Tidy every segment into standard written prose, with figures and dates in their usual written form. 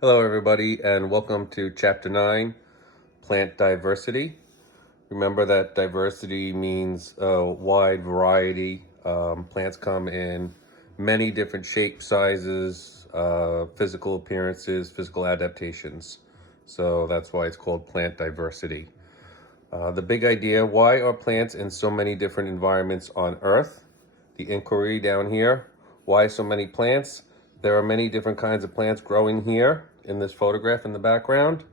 Hello everybody and welcome to Chapter 9, Plant Diversity. Remember that diversity means a wide variety. Plants come in many different shapes, sizes, physical appearances, physical adaptations. So that's why it's called plant diversity. The big idea, why are plants in so many different environments on Earth? The inquiry down here, why so many plants? There are many different kinds of plants growing here in this photograph in the background.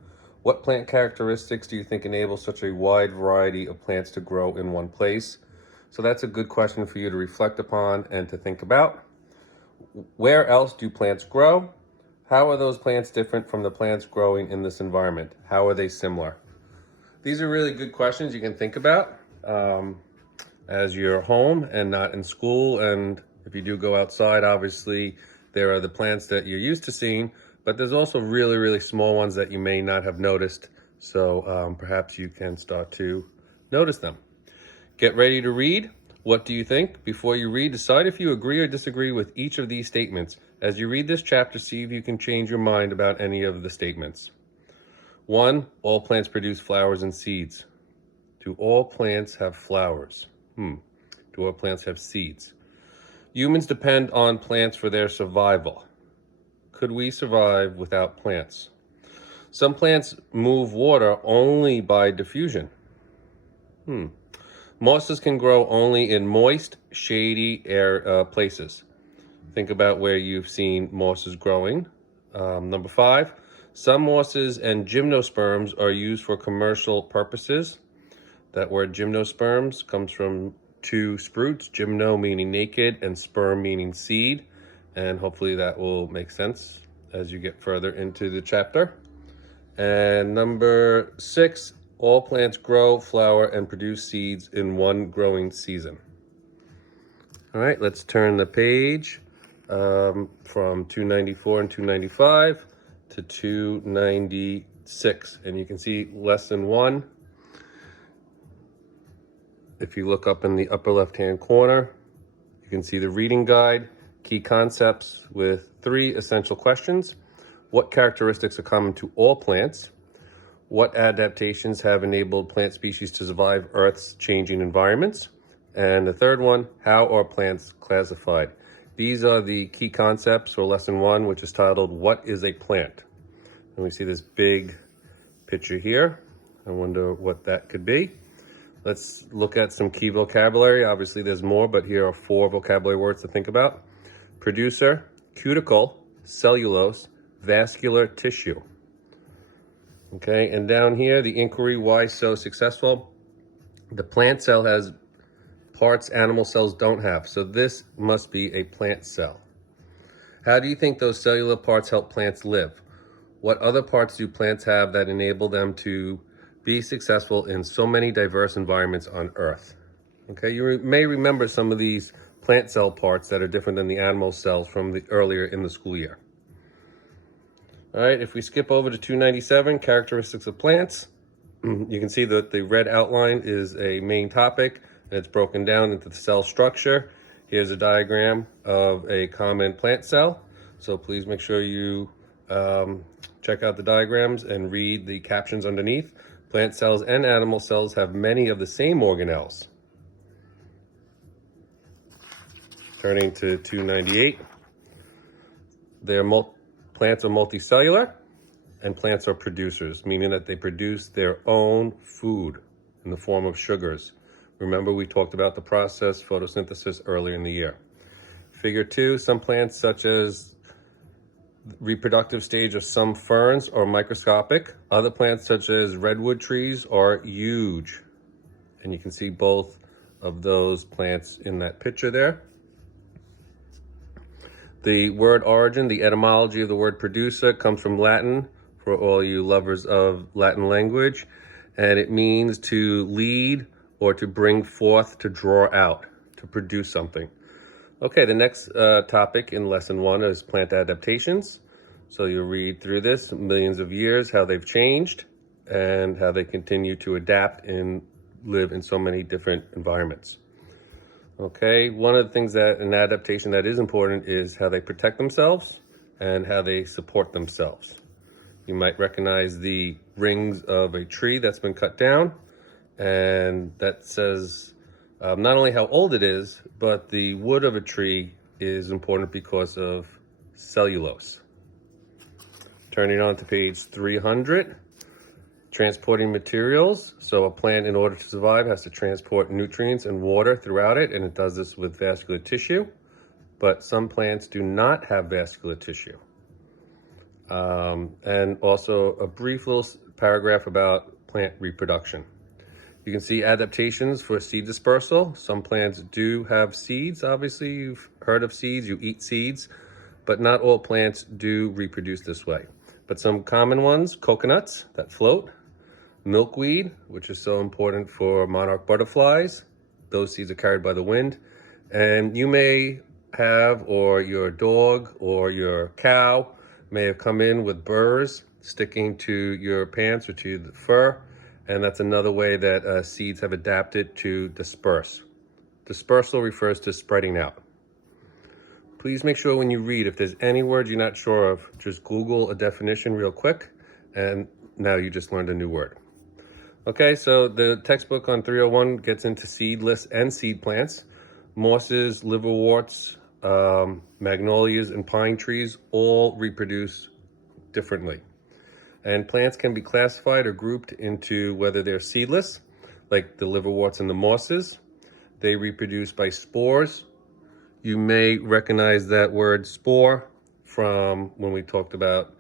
What plant characteristics do you think enable such a wide variety of plants to grow in one place? So that's a good question for you to reflect upon and to think about. Where else do plants grow? How are those plants different from the plants growing in this environment? How are they similar? These are really good questions you can think about as you're home and not in school. And if you do go outside, obviously there are the plants that you're used to seeing, but there's also really, really small ones that you may not have noticed. So perhaps you can start to notice them. Get ready to read. What do you think? Before you read, decide if you agree or disagree with each of these statements. As you read this chapter, see if you can change your mind about any of the statements. 1, all plants produce flowers and seeds. Do all plants have flowers? Do all plants have seeds? Humans depend on plants for their survival. Could we survive without plants? Some plants move water only by diffusion. Mosses can grow only in moist, shady places. Think about where you've seen mosses growing. Number 5, some mosses and gymnosperms are used for commercial purposes. That word gymnosperms comes from 2 sprouts, gymno meaning naked and sperm meaning seed. And hopefully that will make sense as you get further into the chapter. And number 6, all plants grow, flower, and produce seeds in one growing season. All right, let's turn the page from 294 and 295 to 296. And you can see lesson 1. If you look up in the upper left-hand corner, you can see the reading guide, key concepts with 3 essential questions. What characteristics are common to all plants? What adaptations have enabled plant species to survive Earth's changing environments? And the third one, how are plants classified? These are the key concepts for lesson 1, which is titled, What is a Plant? And we see this big picture here. I wonder what that could be. Let's look at some key vocabulary. Obviously there's more, but here are 4 vocabulary words to think about. Producer, cuticle, cellulose, vascular tissue. Okay, and down here, the inquiry, why so successful? The plant cell has parts animal cells don't have, so this must be a plant cell. How do you think those cellular parts help plants live? What other parts do plants have that enable them to be successful in so many diverse environments on Earth? Okay, you may remember some of these plant cell parts that are different than the animal cells from the earlier in the school year. All right, if we skip over to 297, characteristics of plants, you can see that the red outline is a main topic, and it's broken down into the cell structure. Here's a diagram of a common plant cell. So please make sure you check out the diagrams and read the captions underneath. Plant cells and animal cells have many of the same organelles. Turning to 298, plants are multicellular and plants are producers, meaning that they produce their own food in the form of sugars. Remember, we talked about the process photosynthesis earlier in the year. Figure 2, some plants such as reproductive stage of some ferns are microscopic. Other plants such as redwood trees are huge. And you can see both of those plants in that picture there. The word origin, the etymology of the word producer comes from Latin, for all you lovers of Latin language, and it means to lead or to bring forth, to draw out, to produce something. Okay, the next topic in lesson 1 is plant adaptations. So you'll read through this, millions of years, how they've changed and how they continue to adapt and live in so many different environments. Okay, one of the things that an adaptation that is important is how they protect themselves and how they support themselves. You might recognize the rings of a tree that's been cut down, and that says not only how old it is, but the wood of a tree is important because of cellulose. Turning on to page 300, transporting materials. So a plant, in order to survive, has to transport nutrients and water throughout it, and it does this with vascular tissue. But some plants do not have vascular tissue. And also a brief little paragraph about plant reproduction. You can see adaptations for seed dispersal. Some plants do have seeds. Obviously, you've heard of seeds, you eat seeds, but not all plants do reproduce this way. But some common ones, coconuts that float, milkweed, which is so important for monarch butterflies. Those seeds are carried by the wind. And you may have, or your dog or your cow may have come in with burrs sticking to your pants or to the fur, and that's another way that seeds have adapted to disperse. Dispersal refers to spreading out. Please make sure when you read, if there's any words you're not sure of, just Google a definition real quick, and now you just learned a new word. Okay, so the textbook on 301 gets into seedless and seed plants. Mosses, liverworts, magnolias, and pine trees all reproduce differently. And plants can be classified or grouped into whether they're seedless, like the liverworts and the mosses. They reproduce by spores. You may recognize that word spore from when we talked about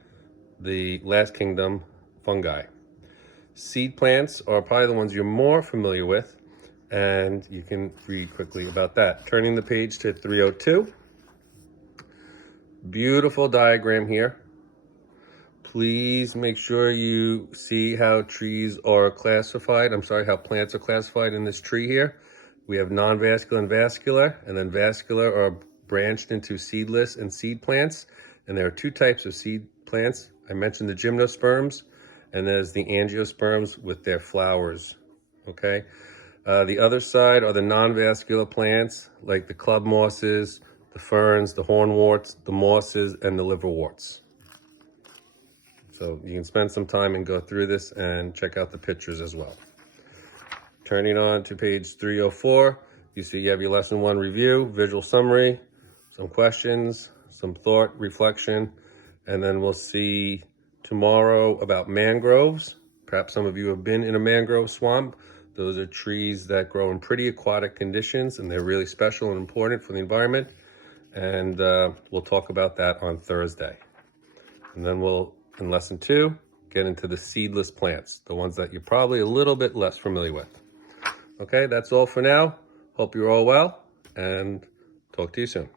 the last kingdom, fungi. Seed plants are probably the ones you're more familiar with, and you can read quickly about that. Turning the page to 302. Beautiful diagram here. Please make sure you see how trees are classified. How plants are classified in this tree here. We have non-vascular and vascular, and then vascular are branched into seedless and seed plants. And there are two types of seed plants. I mentioned the gymnosperms, and there's the angiosperms with their flowers, okay? The other side are the non-vascular plants, like the club mosses, the ferns, the hornworts, the mosses, and the liverworts. So you can spend some time and go through this and check out the pictures as well. Turning on to page 304, you see you have your lesson 1 review, visual summary, some questions, some thought, reflection, and then we'll see tomorrow about mangroves. Perhaps some of you have been in a mangrove swamp. Those are trees that grow in pretty aquatic conditions, and they're really special and important for the environment. And we'll talk about that on Thursday. And then we'll, in lesson 2, get into the seedless plants, the ones that you're probably a little bit less familiar with. Okay, that's all for now. Hope you're all well, and talk to you soon.